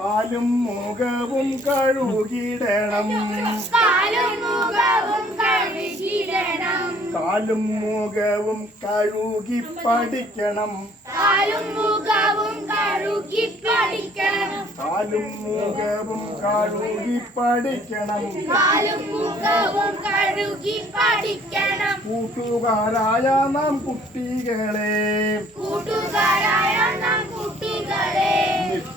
കാലും മുഖവും കഴുകിടണം കാലും മുഖവും കഴുകി പഠിക്കണം. കാലും മുഖവും കഴുകി പഠിക്കണം. കാലും മുഖവും കഴുകി പഠിക്കണം. കാലും മുഖവും കഴുകി പഠിക്കണം. കൂട്ടുകാരായ നാം കുട്ടികളെ കൂട്ടുകാരായ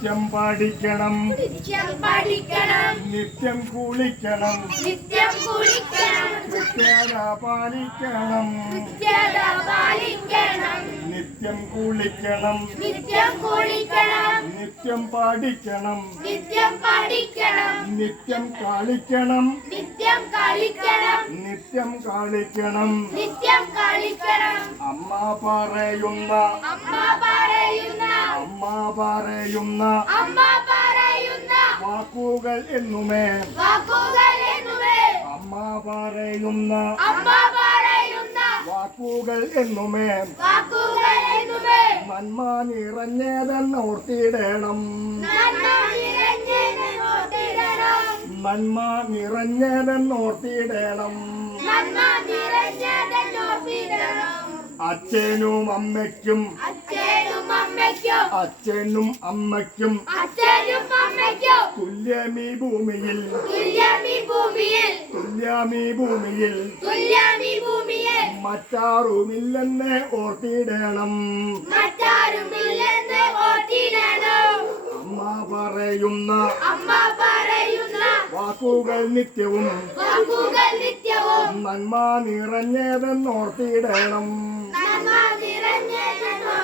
നിത്യം പാടിക്കണം. നിത്യം പഠിക്കണം നിത്യം കുളിക്കണം. നിത്യം കുളിക്കണം. കൃത്യത പാലിക്കണം. കൃത്യത പാലിക്കണം. നിത്യം കുളിക്കണം. നിത്യം കുളിക്കണം. നിത്യം പാടിക്കണം. നിത്യം പഠിക്കണം നിത്യം കളിക്കണം. നിത്യം കളിക്കണം. നിത്യം കാളിക്കണം. നിത്യം കളിക്കണം. അമ്മ പറയുന്ന അമ്മ പറയുന്ന അമ്മ പറയുന്ന വാക്കുകൾ എന്നുമേ. വാക്കുകൾ എന്നുമേ. അമ്മ പറയുന്ന വാക്കുകൾ എന്നുമേ. വാക്കുകൾ എന്നുമേ. നന്മ നിറഞ്ഞതെന്നോർത്തിടണം നന്മ നിറഞ്ഞതെന്നോർത്തിടണം അച്ഛനും അമ്മയ്ക്കും അച്ഛനും അമ്മയ്ക്കും. അച്ഛനും അമ്മയ്ക്കും. അച്ഛനും അമ്മയ്ക്കും. തുല്യമീ ഭൂമിയിൽ. തുല്യമീ ഭൂമിയിൽ. തുല്യമീ ഭൂമിയിൽ. തുല്യമീ ഭൂമിയിൽ. മറ്റാരുമില്ലെന്ന് ഓർത്തിടണം. മറ്റാരുമില്ലെന്ന് ഓർത്തിടണം. അമ്മ പറയുന്ന അമ്മ പറയുന്ന വാക്കുകൾ നിത്യവും. വാക്കുകൾ നിത്യവും. നന്മ നിറഞ്ഞതെന്നോർത്തിടണം